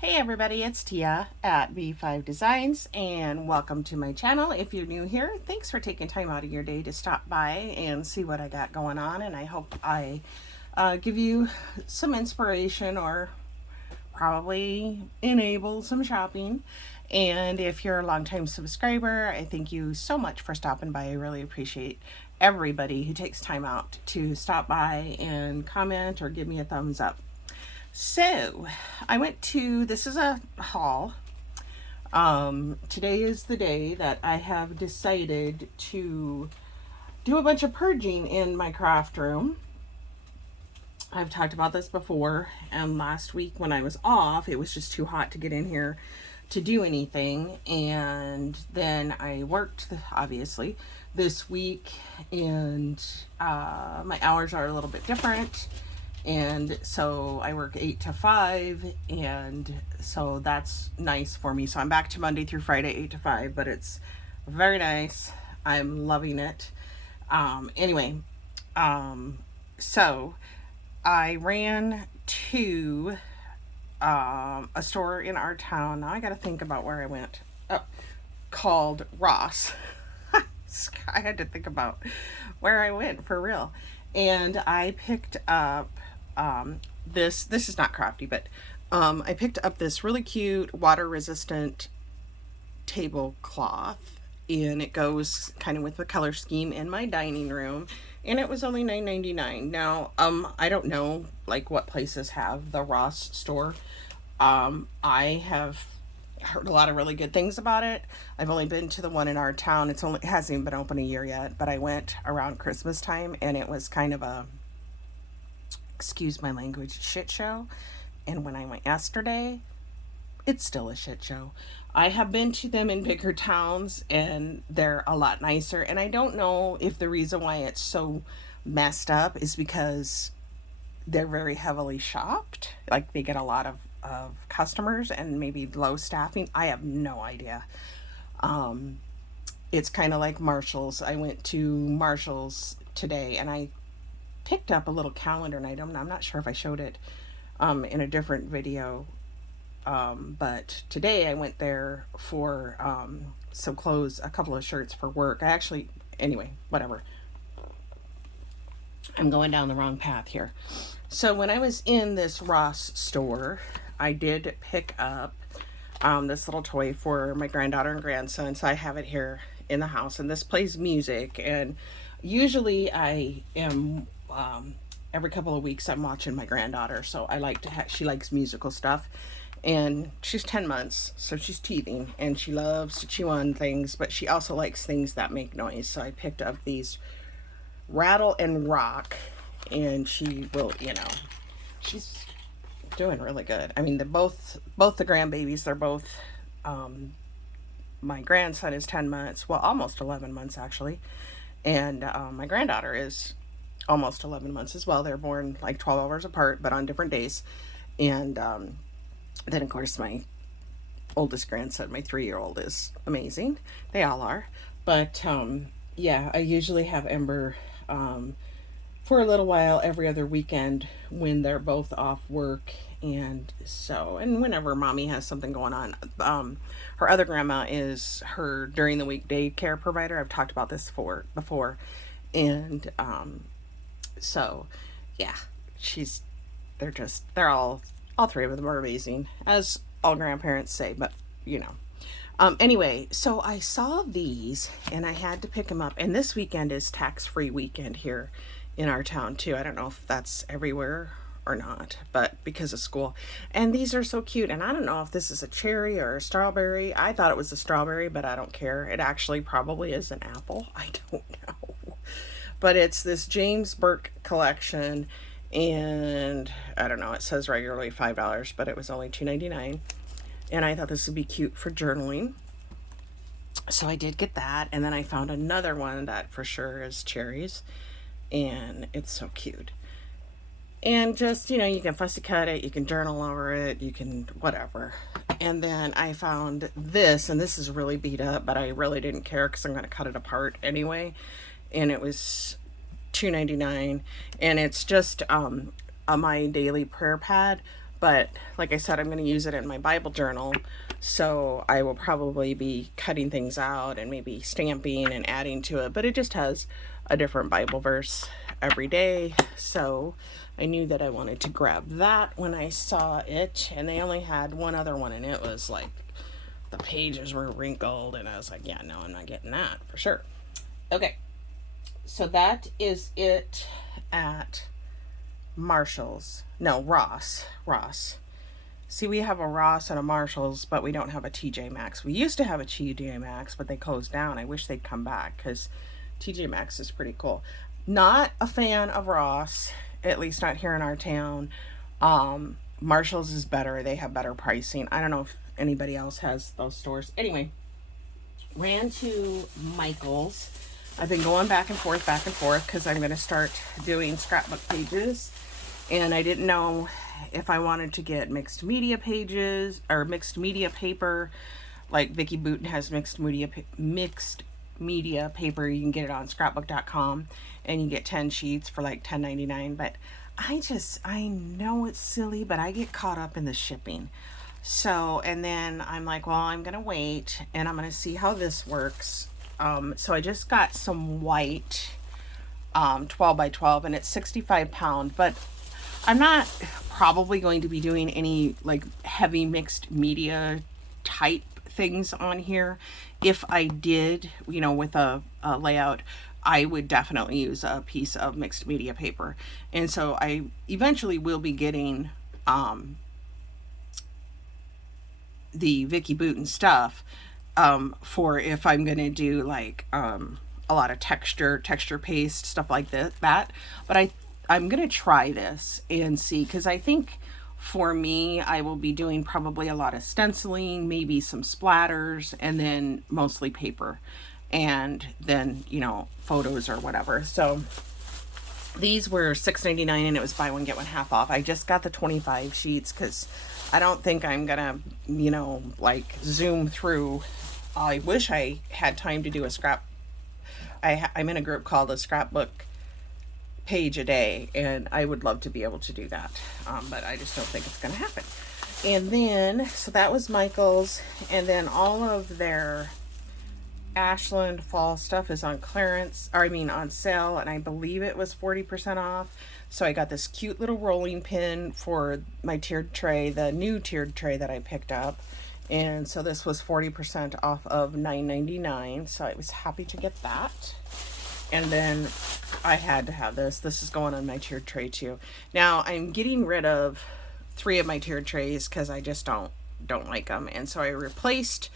Hey everybody, it's Tia at V5 Designs and welcome to my channel. If you're new here, thanks for taking time out of your day to stop by and see what I got going on, and I hope I give you some inspiration or probably enable some shopping. And if you're a longtime subscriber, I thank you so much for stopping by. I really appreciate everybody who takes time out to stop by and comment or give me a thumbs up. So, I went to, this is a haul. Today is the day that I have decided to do a bunch of purging in my craft room. I've talked about this before, and last week when I was off, it was just too hot to get in here to do anything. And then I worked, obviously, this week, and my hours are a little bit different. And so I work 8 to 5, and so that's nice for me. So I'm back to Monday through Friday, 8 to 5, but it's very nice. I'm loving it. Anyway, so I ran to a store in our town. Now I got to think about where I went. Oh, called Ross. I had to think about where I went for real. And I picked up this is not crafty, but I picked up this really cute water resistant tablecloth, and it goes kind of with the color scheme in my dining room, and it was only $9.99. Now I don't know like what places have the Ross store. I have heard a lot of really good things about it. I've only been to the one in our town. It hasn't even been open a year yet, but I went around Christmas time, and it was kind of a, excuse my language, shit show. And when I went yesterday, it's still a shit show. I have been to them in bigger towns, and they're a lot nicer. And I don't know if the reason why it's so messed up is because they're very heavily shopped. Like they get a lot of customers and maybe low staffing. I have no idea. It's kind of like Marshall's. I went to Marshall's today, and I picked up a little calendar, and I'm not sure if I showed it in a different video. But today I went there for some clothes, a couple of shirts for work. Anyway, whatever. I'm going down the wrong path here. So when I was in this Ross store, I did pick up this little toy for my granddaughter and grandson. So I have it here in the house, and this plays music. And usually I am every couple of weeks I'm watching my granddaughter, so I like to she likes musical stuff, and she's 10 months, so she's teething, and she loves to chew on things, but she also likes things that make noise. So I picked up these Rattle and Rock, and she will, she's doing really good. I mean, both the grandbabies, they're both my grandson is 10 months, well, almost 11 months actually, and my granddaughter is almost 11 months as well. They're born like 12 hours apart, but on different days. And then, of course, my oldest grandson, my 3-year-old, is amazing. They all are. But yeah, I usually have Ember for a little while every other weekend when they're both off work. And whenever mommy has something going on, her other grandma is her during the week daycare provider. I've talked about this before. And so yeah, they're all three of them are amazing, as all grandparents say, but anyway, so I saw these and I had to pick them up, and this weekend is tax-free weekend here in our town too. I don't know if that's everywhere or not, but because of school. And these are so cute, and I don't know if this is a cherry or a strawberry. I thought it was a strawberry, but I don't care. It actually probably is an apple. I don't know. But it's this James Burke collection, and I don't know, it says regularly $5, but it was only $2.99. And I thought this would be cute for journaling. So I did get that, and then I found another one that for sure is cherries, and it's so cute. And just, you can fussy cut it, you can journal over it, you can whatever. And then I found this, and this is really beat up, but I really didn't care because I'm going to cut it apart anyway. And it was $2.99, and it's just a My Daily Prayer Pad, But like I said, I'm going to use it in my Bible journal. So I will probably be cutting things out and maybe stamping and adding to it. But it just has a different Bible verse every day. So I knew that I wanted to grab that when I saw it. And they only had one other one, and it was like the pages were wrinkled. And I was like, yeah, no, I'm not getting that for sure. Okay. So that is it at Marshall's. No, Ross. See, we have a Ross and a Marshall's, but we don't have a TJ Maxx. We used to have a TJ Maxx, but they closed down. I wish they'd come back because TJ Maxx is pretty cool. Not a fan of Ross, at least not here in our town. Marshall's is better. They have better pricing. I don't know if anybody else has those stores. Anyway, ran to Michael's. I've been going back and forth because I'm going to start doing scrapbook pages. And I didn't know if I wanted to get mixed media pages or mixed media paper. Like Vicki Boutin has mixed media paper. You can get it on scrapbook.com and you get 10 sheets for like $10.99. But I know it's silly, but I get caught up in the shipping. So, and then I'm like, well, I'm going to wait and I'm going to see how this works. So I just got some white 12 by 12 and it's 65 pound, but I'm not probably going to be doing any like heavy mixed media type things on here. If I did, with a layout, I would definitely use a piece of mixed media paper. And so I eventually will be getting the Vicki Boutin stuff for if I'm going to do like a lot of texture paste, stuff like that. But I'm going to try this and see, because I think for me, I will be doing probably a lot of stenciling, maybe some splatters, and then mostly paper. And then, photos or whatever. So these were $6.99 and it was buy one, get one half off. I just got the 25 sheets because I don't think I'm going to, like zoom through. I wish I had time to do a scrap. I'm in a group called a scrapbook page a day, and I would love to be able to do that. But I just don't think it's going to happen. And then, so that was Michael's. And then all of their Ashland fall stuff is on clearance, on sale. And I believe it was 40% off. So I got this cute little rolling pin for my tiered tray, the new tiered tray that I picked up. And so this was 40% off of $9.99. So I was happy to get that. And then I had to have this. This is going on my tiered tray too. Now I'm getting rid of 3 of my tiered trays because I just don't like them. And so I replaced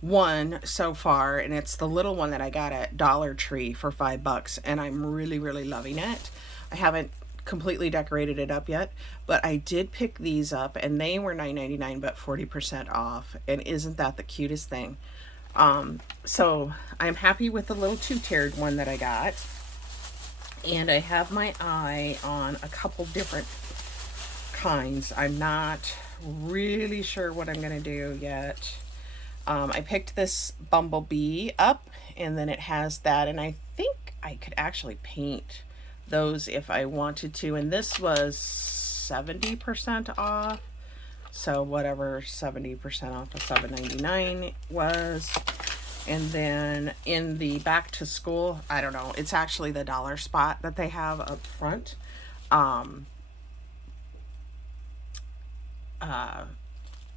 one so far, and it's the little one that I got at Dollar Tree for $5, and I'm really, really loving it. I haven't completely decorated it up yet, but I did pick these up, and they were $9.99 but 40% off. And isn't that the cutest thing? So I'm happy with the little 2-tiered one that I got. And I have my eye on a couple different kinds. I'm not really sure what I'm going to do yet. I picked this Bumblebee up, and then it has that, and I think I could actually paint those if I wanted to. And this was 70% off. So whatever 70% off of $7.99 was. And then in the back to school, I don't know, it's actually the dollar spot that they have up front.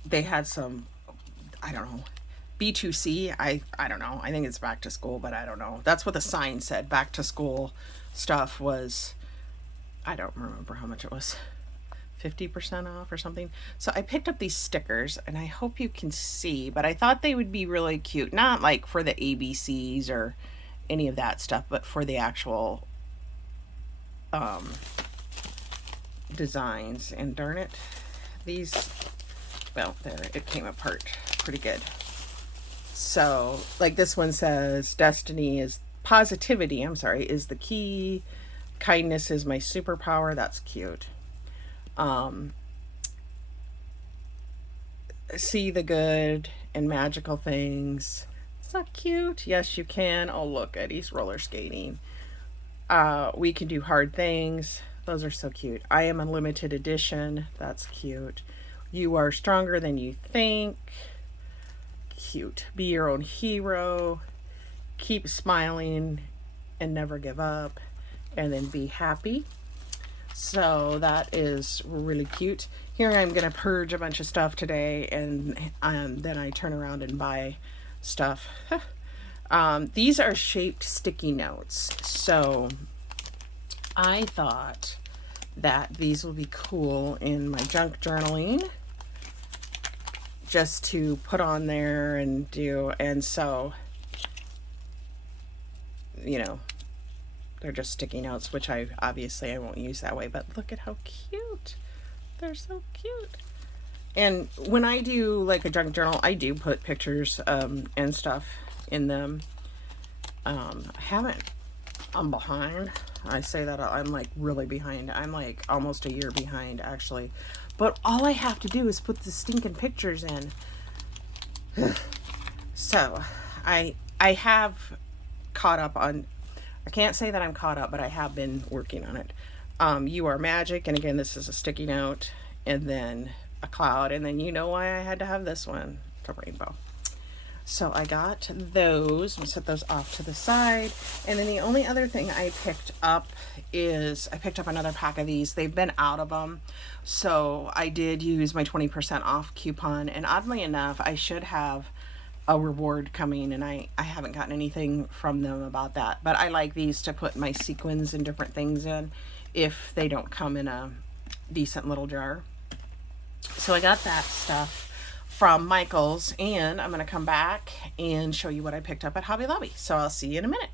They had some, I don't know, B2C. I don't know. I think it's back to school, but I don't know. That's what the sign said. Back to school stuff was, I don't remember how much it was. 50% off or something. So I picked up these stickers, and I hope you can see, but I thought they would be really cute. Not like for the ABCs or any of that stuff, but for the actual designs. And darn it, these, well, there, it came apart pretty good. So like this one says, destiny is positivity, is the key. Kindness is my superpower. That's cute. See the good and magical things. Is that cute? Yes, you can. Oh, look, Eddie's roller skating. We can do hard things. those are so cute. I am a limited edition. That's cute. You are stronger than you think. Cute. Be your own hero. Keep smiling and never give up. And then be happy. So that is really cute. Here I'm going to purge a bunch of stuff today, and then I turn around and buy stuff. These are shaped sticky notes. So I thought that these will be cool in my junk journaling, just to put on there and do. And so, you know, they're just sticky notes, which I won't use that way, but look at how cute. They're so cute. And when I do like a junk journal, I do put pictures and stuff in them. I'm behind. I say that I'm like really behind. I'm like almost a year behind actually. But all I have to do is put the stinking pictures in. So I have caught up on, I can't say that I'm caught up, but I have been working on it. You Are Magic, and again, this is a sticky note, and then a cloud, and then you know why I had to have this one, the rainbow. So I got those. I'm gonna set those off to the side. And then the only other thing I picked up is I picked up another pack of these. They've been out of them. So I did use my 20% off coupon, and oddly enough, I should have a reward coming, and I haven't gotten anything from them about that. But I like these to put my sequins and different things in if they don't come in a decent little jar. So I got that stuff from Michael's, and I'm going to come back and show you what I picked up at Hobby Lobby. So I'll see you in a minute.